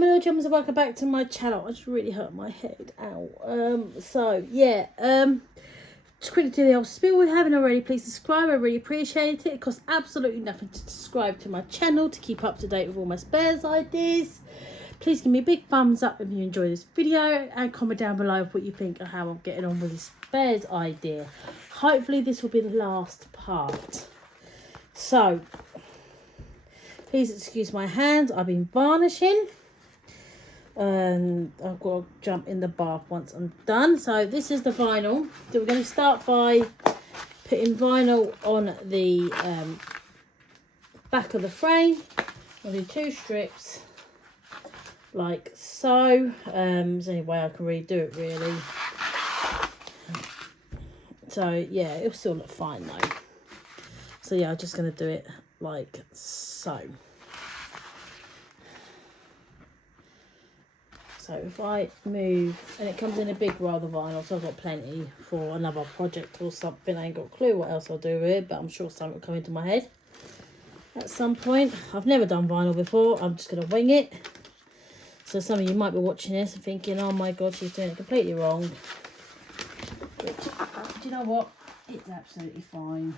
hello chums, and welcome back to my channel. I just really hurt my head. Ow. So yeah, just quickly do the old spiel. If you haven't already, please subscribe. I really appreciate it. It costs absolutely nothing to subscribe to my channel to keep up to date with all my spares ideas. Please give me a big thumbs up if you enjoy this video, and comment down below what you think of how I'm getting on with this spares idea. Hopefully this will be the last part. So please excuse my hands. I've been varnishing. And I've got to jump in the bath once I'm done. So this is the vinyl. So we're going to start by putting vinyl on the back of the frame. I'll do 2 strips like so. There's any way I can redo it really. So yeah, it'll still look fine though. So yeah, I'm just going to do it like so. So if I move, and it comes in a big roll of vinyl, so I've got plenty for another project or something. I ain't got a clue what else I'll do with it, but I'm sure something will come into my head at some point. I've never done vinyl before. I'm just going to wing it. So some of you might be watching this and thinking, oh my God, she's doing it completely wrong. Which, do you know what? It's absolutely fine.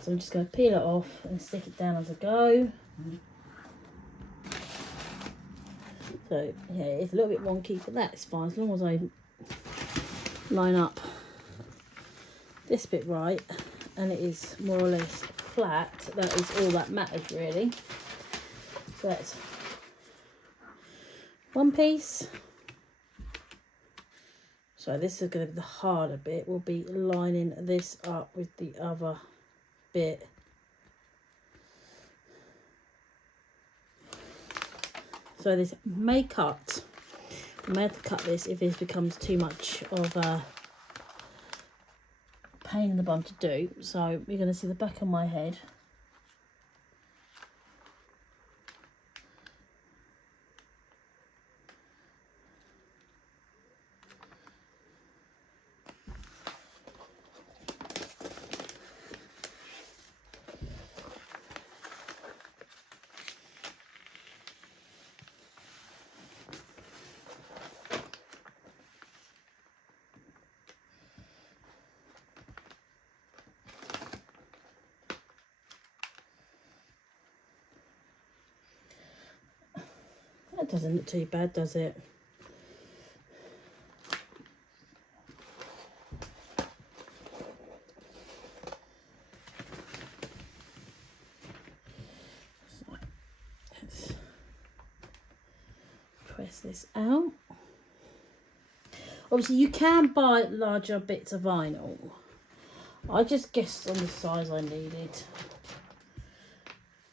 So I'm just going to peel it off and stick it down as I go. So yeah, it's a little bit wonky, but that's fine as long as I line up this bit right and it is more or less flat. That is all that matters really. So that's one piece. So this is going to be the harder bit. We'll be lining this up with the other bit. So this may cut. I may have to cut this if this becomes too much of a pain in the bum to do. So you're going to see the back of my head. That doesn't look too bad, does it? So let's press this out. Obviously you can buy larger bits of vinyl. I just guessed on the size I needed.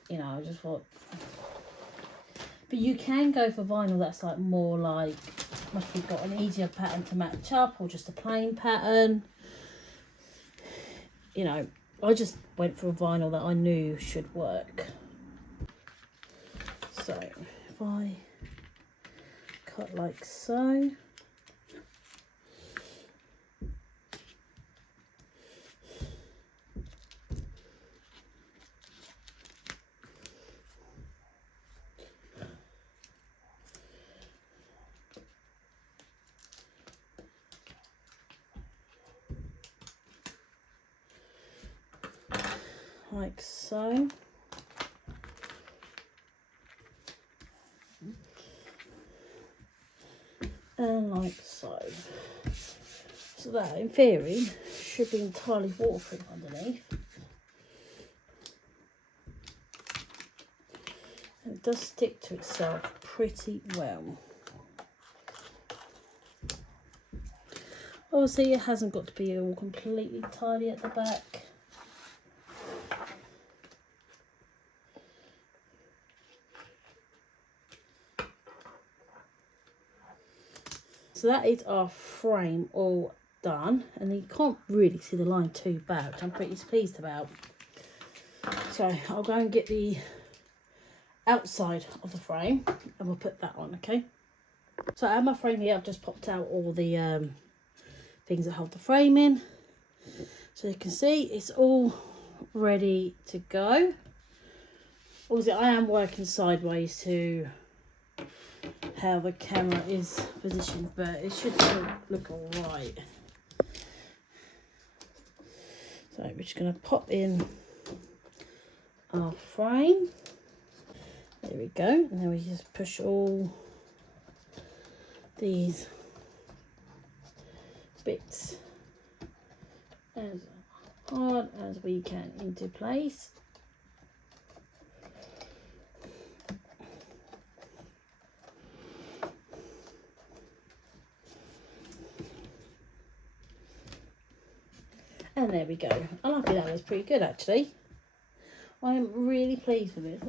You know, I just thought. But you can go for vinyl that's like more like, must be got an easier pattern to match up or just a plain pattern. You know, I just went for a vinyl that I knew should work. So if I cut like so. Like so. And like so. So that, in theory, should be entirely waterproof underneath. And it does stick to itself pretty well. Obviously, it hasn't got to be all completely tidy at the back. So that is our frame all done, and you can't really see the line too bad, which I'm pretty pleased about. So I'll go and get the outside of the frame and we'll put that on, okay? So I have my frame here. I've just popped out all the things that hold the frame in. So you can see it's all ready to go. Obviously I am working sideways to how the camera is positioned, but it should look all right. So we're just going to pop in our frame. There we go. And then we just push all these bits as hard as we can into place. And there we go. I think that was pretty good actually. I'm really pleased with it.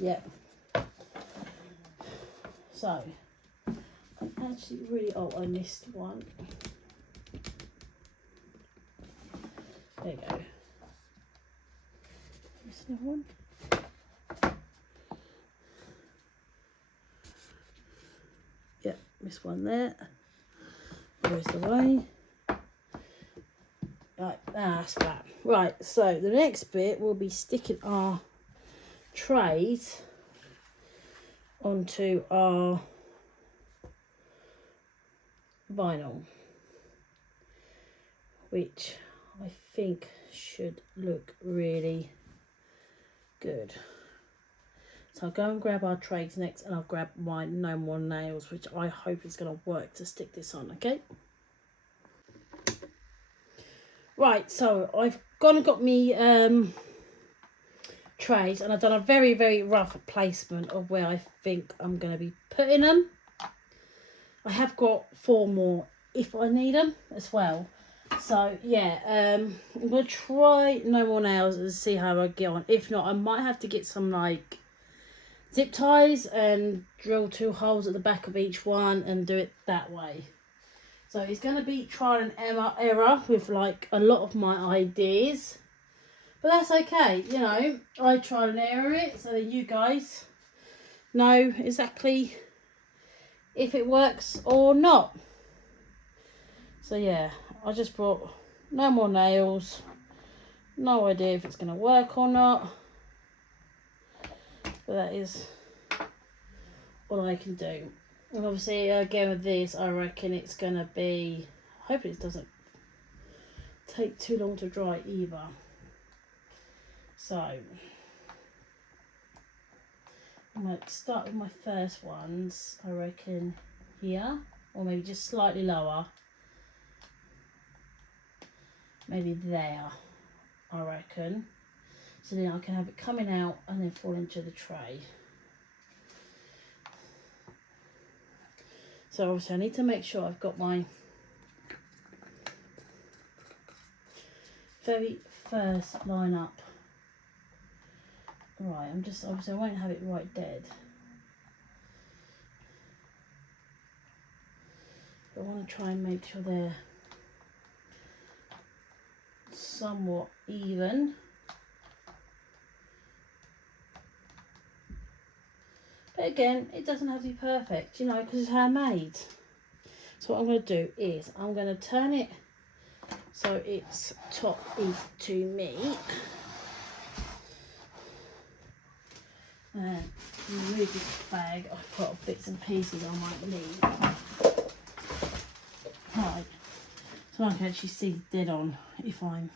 Yep. So, I'm actually really, oh, I missed one. There you go. Missed another one. Yep, missed one there. Goes away. Right, that's that. Right, so the next bit will be sticking our trays onto our vinyl, which I think should look really good. So I'll go and grab our trays next, and I'll grab my No More Nails, which I hope is going to work to stick this on, okay? Right, so I've gone and got me trays, and I've done a very, very rough placement of where I think I'm going to be putting them. I have got 4 more if I need them as well. So yeah, I'm going to try No More Nails and see how I get on. If not, I might have to get some like zip ties and drill 2 holes at the back of each one and do it that way. So it's going to be trial and error with like a lot of my ideas. But that's okay, you know, I trial and error it so that you guys know exactly if it works or not. So yeah, I just brought No More Nails. No idea if it's going to work or not. But that is all I can do. And obviously, again with this, I reckon it's going to be... I hope it doesn't take too long to dry either. So, I might start with my first ones, I reckon, here. Or maybe just slightly lower. Maybe there, I reckon. So then I can have it coming out and then fall into the tray. So obviously I need to make sure I've got my very first line up. Right, obviously I won't have it right dead. But I want to try and make sure they're somewhat even. But again, it doesn't have to be perfect, you know, because it's handmade. So what I'm going to do is I'm going to turn it so its top is to me. And remove this bag. I've got bits and pieces I might need. Right. So I can actually see dead on if I'm...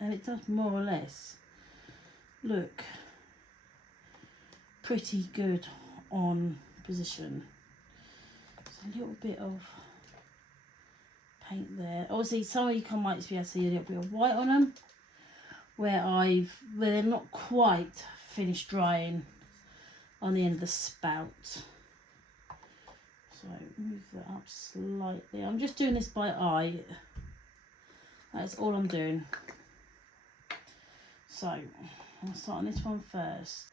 And it does more or less look pretty good on position. There's a little bit of paint there. Obviously some of you might be able to see a little bit of white on them where they're not quite finished drying on the end of the spout. So move that up slightly. I'm just doing this by eye. That's all I'm doing. So I'll start on this one first.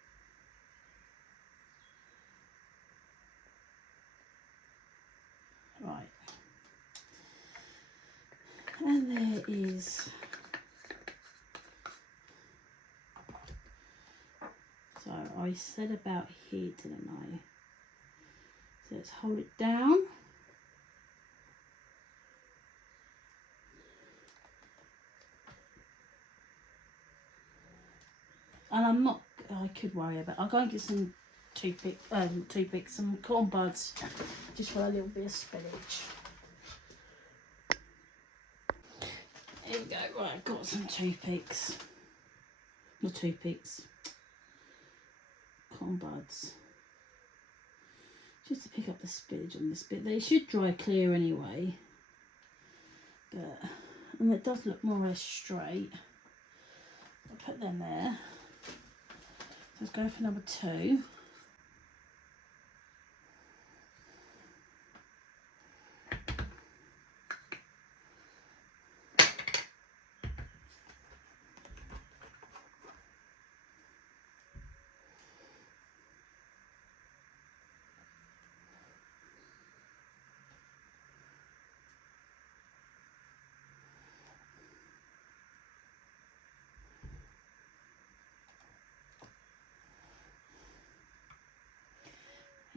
Right. And there is I said about here, didn't I? So let's hold it down. And I'm not, I could worry about, I'll go and get some toothpicks, some corn buds, just for a little bit of spinach. Here we go, right, I've got some toothpicks. Not toothpicks. Corn buds. Just to pick up the spinach on this bit. They should dry clear anyway. But, and it does look more or less straight. I'll put them there. So let's go for number 2.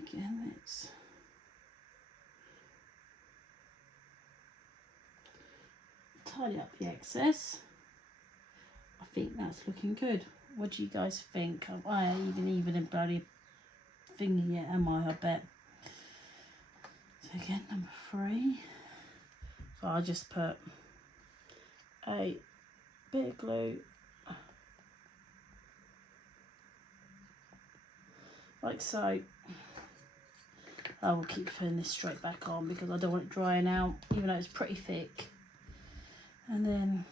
Again, let's tidy up the excess. I think that's looking good. What do you guys think? I ain't even in bloody thingy yet, am I bet. So again, number 3. So I'll just put a bit of glue like so. I will keep putting this straight back on because I don't want it drying out, even though it's pretty thick. And then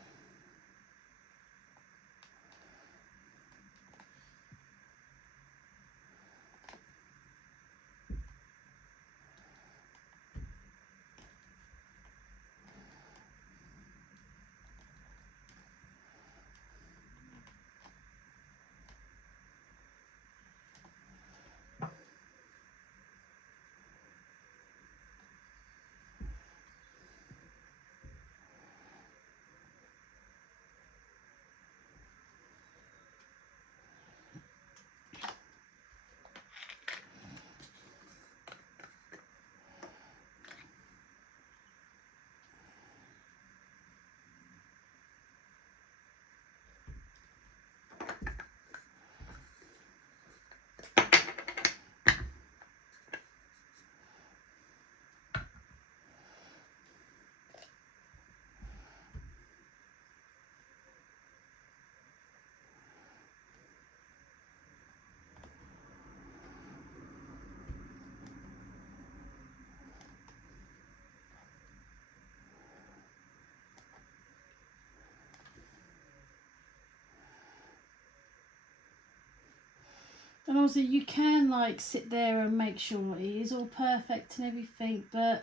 and also you can like sit there and make sure it is all perfect and everything, but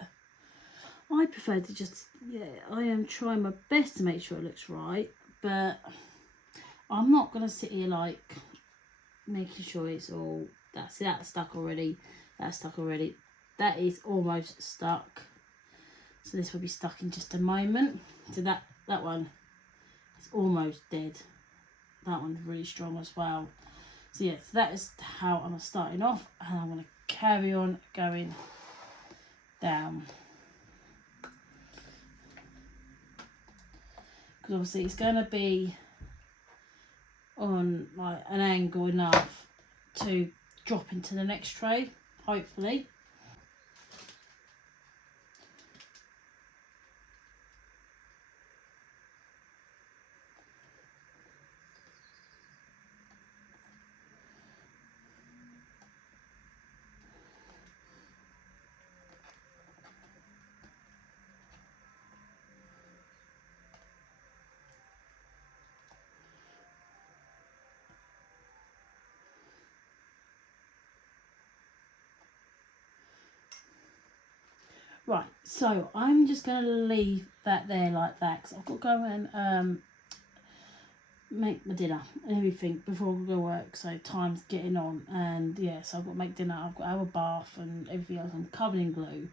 I prefer to just, I am trying my best to make sure it looks right, but I'm not going to sit here like making sure it's all, that's stuck already, that's stuck already, that is almost stuck. So this will be stuck in just a moment. So that one is almost dead. That one's really strong as well. So yes, that is how I'm starting off, and I'm going to carry on going down. Because obviously it's going to be on like an angle enough to drop into the next tray, hopefully. Right, so I'm just going to leave that there like that because I've got to go and make my dinner and everything before I go to work, so time's getting on, and yeah, so I've got to make dinner, I've got to have a bath and everything else. I'm covered in glue.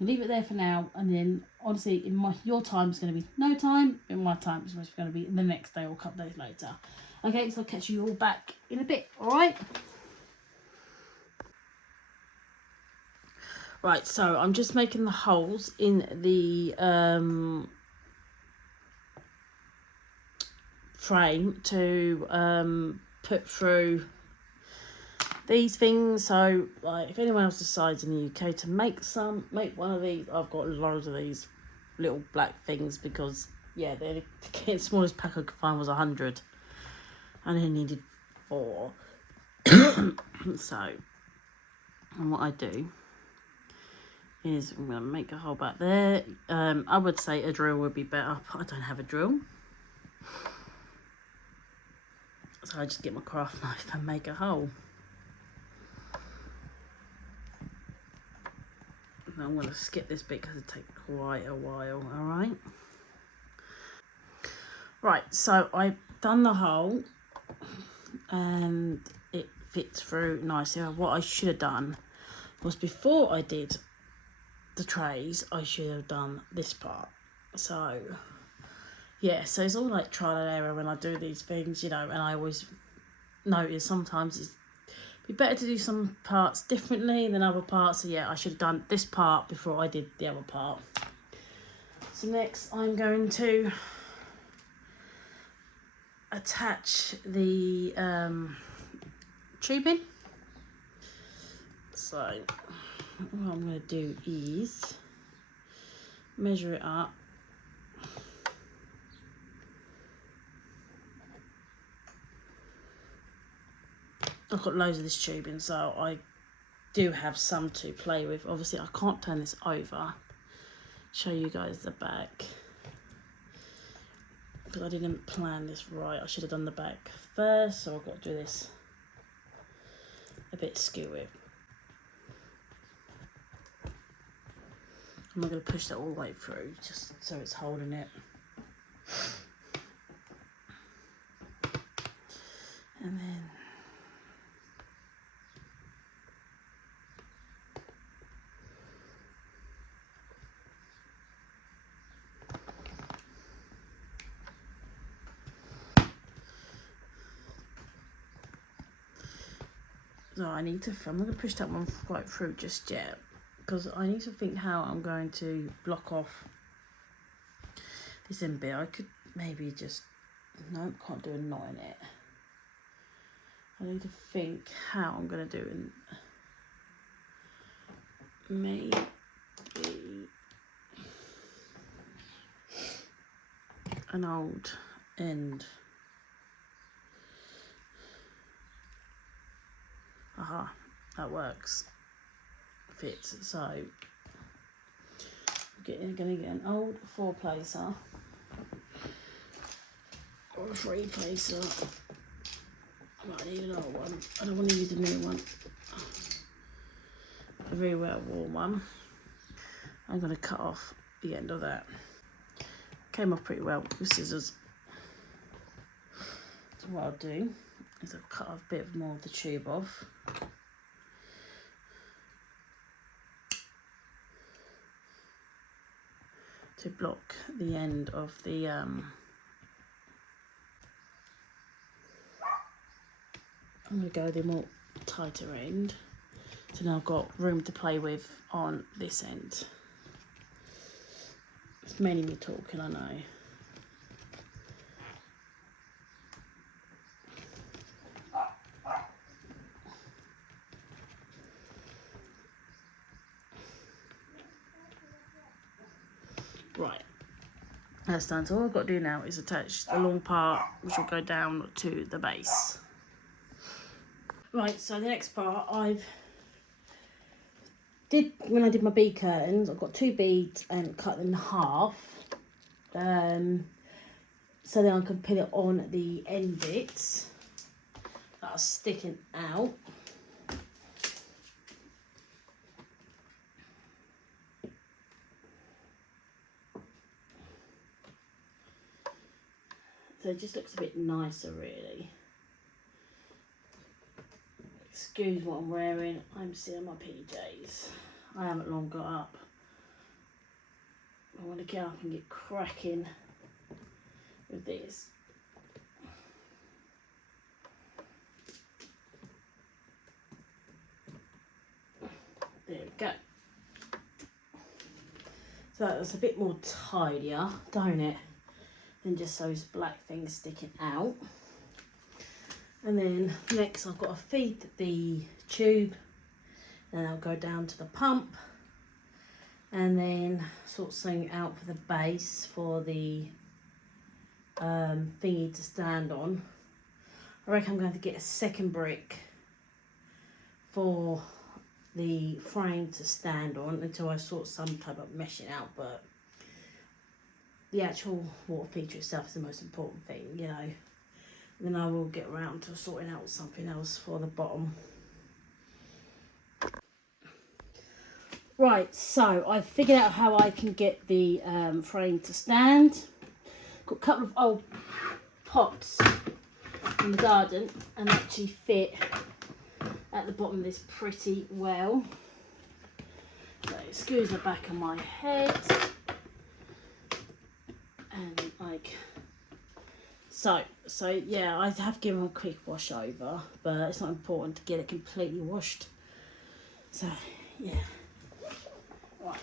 I'll leave it there for now, and then honestly your time is going to be no time, in my time is going to be the next day or a couple of days later. Okay, so I'll catch you all back in a bit, alright? Right, so I'm just making the holes in the frame to put through these things. So like if anyone else decides in the UK to make one of these, I've got loads of these little black things because yeah, the smallest pack I could find was 100 and I needed 4. So, and what I do is I'm going to make a hole back there. I would say a drill would be better, but I don't have a drill. So I just get my craft knife and make a hole. And I'm going to skip this bit because it takes quite a while, alright? Right, so I've done the hole and it fits through nicely. What I should have done was before I did the trays, I should have done this part. So yeah, so it's all like trial and error when I do these things, you know, and I always notice sometimes it's be better to do some parts differently than other parts. So yeah, I should have done this part before I did the other part. So next I'm going to attach the tubing. So what I'm going to do is measure it up. I've got loads of this tubing, so I do have some to play with. Obviously I can't turn this over, show you guys the back because I didn't plan this right. I should have done the back first, so I've got to do this a bit skew. I'm not going to push that all the way through just so it's holding it. And then so I'm not going to push that one quite through just yet because I need to think how I'm going to block off this end bit. I could maybe just, no, can't do a knot in it. I need to think how I'm going to do it. Maybe an old end. Aha, that works. Fits. So I'm gonna get an old 4-placer or a 3-placer. I need an old one. I don't want to use a new one. A very well worn one. I'm gonna cut off the end of that. Came off pretty well with scissors. So what I'll do is I'll cut a bit more of the tube off. To block the end of the I'm going to go the more tighter end, so now I've got room to play with on this end. It's mainly me talking, I know. Right, that's done. So all I've got to do now is attach the long part, which will go down to the base. Right, so the next part when I did my bead curtains, I've got 2 beads and cut them in half. So then I can put it on the end bits that are sticking out. So it just looks a bit nicer, really. Excuse what I'm wearing. I'm still in my PJs. I haven't long got up. I want to get up and get cracking with this. There we go. So it's a bit more tidier, don't it? Than just those black things sticking out. And then next I've got to feed the tube. Then I'll go down to the pump. And then sort something out for the base for the thingy to stand on. I reckon I'm going to get a second brick for the frame to stand on until I sort some type of meshing out, but the actual water feature itself is the most important thing, you know. Then I will get around to sorting out something else for the bottom. Right, so I figured out how I can get the frame to stand. Got a couple of old pots in the garden and actually fit at the bottom of this pretty well. So excuse the back of my head. And like so yeah, I have given a quick wash over, but it's not important to get it completely washed. So yeah. Right,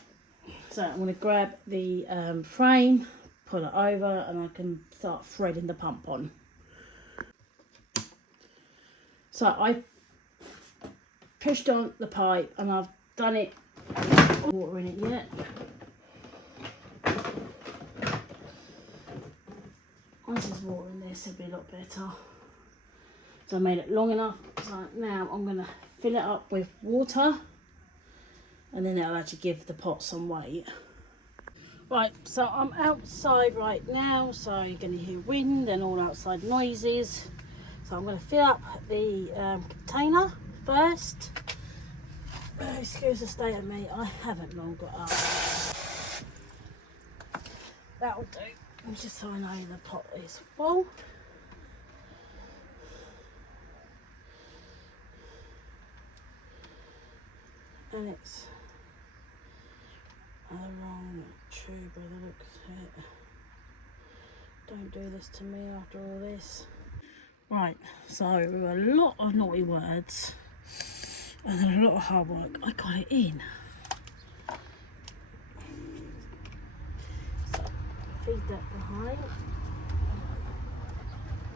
so I'm going to grab the frame, pull it over, and I can start threading the pump on. So I pushed on the pipe and I've done it, water in it yet. Once there's water in this, it'll be a lot better. So I made it long enough, so now I'm going to fill it up with water. And then it'll actually give the pot some weight. Right, so I'm outside right now, so you're going to hear wind and all outside noises. So I'm going to fill up the container first. Excuse the state of me, I haven't long got up. That'll do, just so I know the pot is full. And it's a long tube by the looks of it. Don't do this to me after all this. Right, so a lot of naughty words and then a lot of hard work. I got it in. So feed that behind.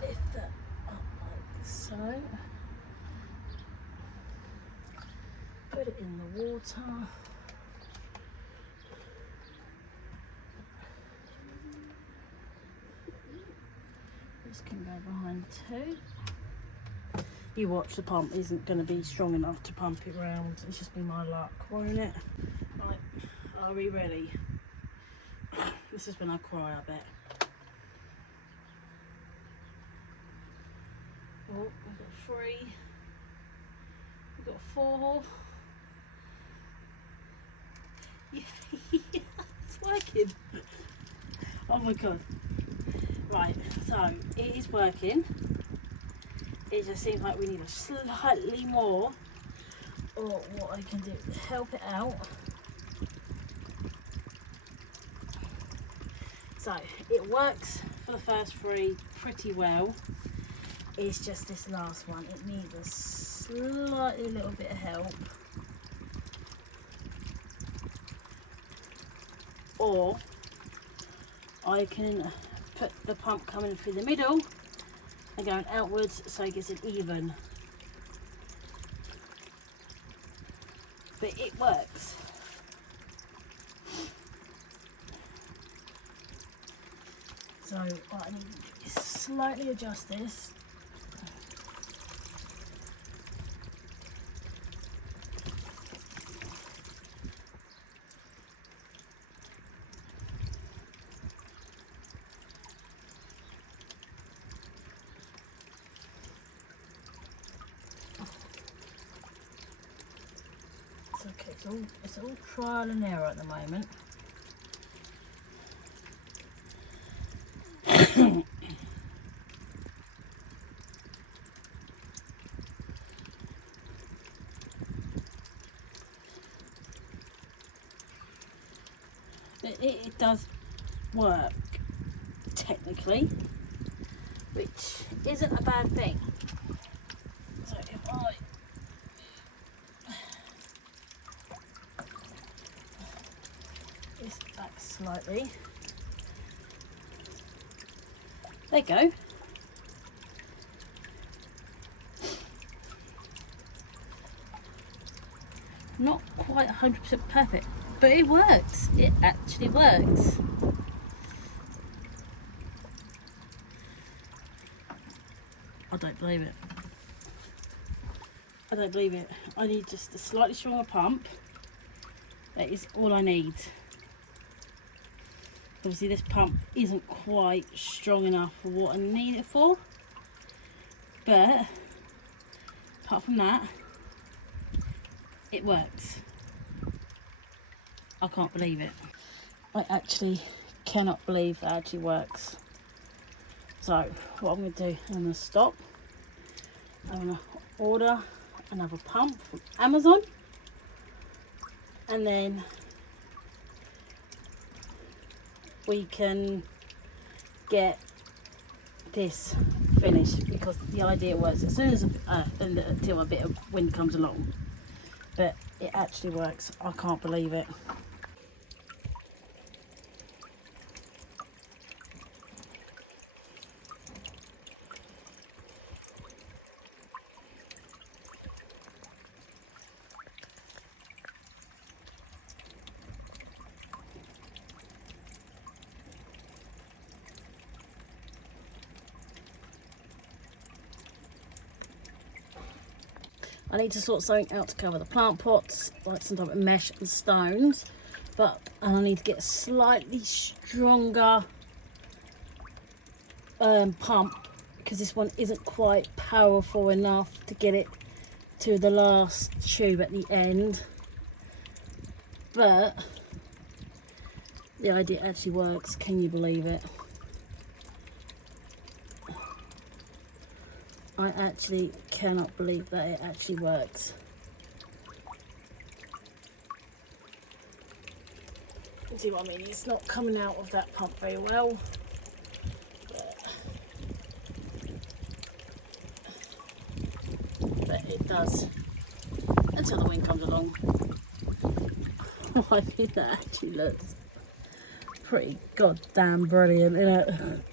Lift that up like so. Put it in the water. This can go behind too. You watch, the pump isn't going to be strong enough to pump it round. It's just be my luck, won't it? Right, are we ready? This is when I cry, I bet. Oh, we've got 3. We've got 4. Yeah, it's working. Oh my god. Right, so it is working. It just seems like we need a slightly more. Or what I can do to help it out. So it works for the first 3 pretty well. It's just this last one. It needs a slightly little bit of help. Or I can put the pump coming through the middle and going outwards so it gets it even. But it works. So what I need to do is slightly adjust this. Okay, it's all trial and error at the moment. It does work technically, which isn't a bad thing. So if I this back slightly. There you go. Not quite 100% perfect, but it works. It actually works. I don't believe it. I don't believe it. I need just a slightly stronger pump. That is all I need. Obviously this pump isn't quite strong enough for what I need it for. But apart from that, it works. I can't believe it. I actually cannot believe that actually works. So what I'm going to do, I'm going to stop. I'm going to order another pump from Amazon, and then we can get this finished, because the idea was as soon as until a bit of wind comes along. But it actually works. I can't believe it. I need to sort something out to cover the plant pots, like some type of mesh and stones. But I need to get a slightly stronger pump, because this one isn't quite powerful enough to get it to the last tube at the end. But the idea actually works. Can you believe it? I actually cannot believe that it actually works. See what I mean? It's not coming out of that pump very well. But it does until the wind comes along. I think that actually looks pretty goddamn brilliant, isn't it?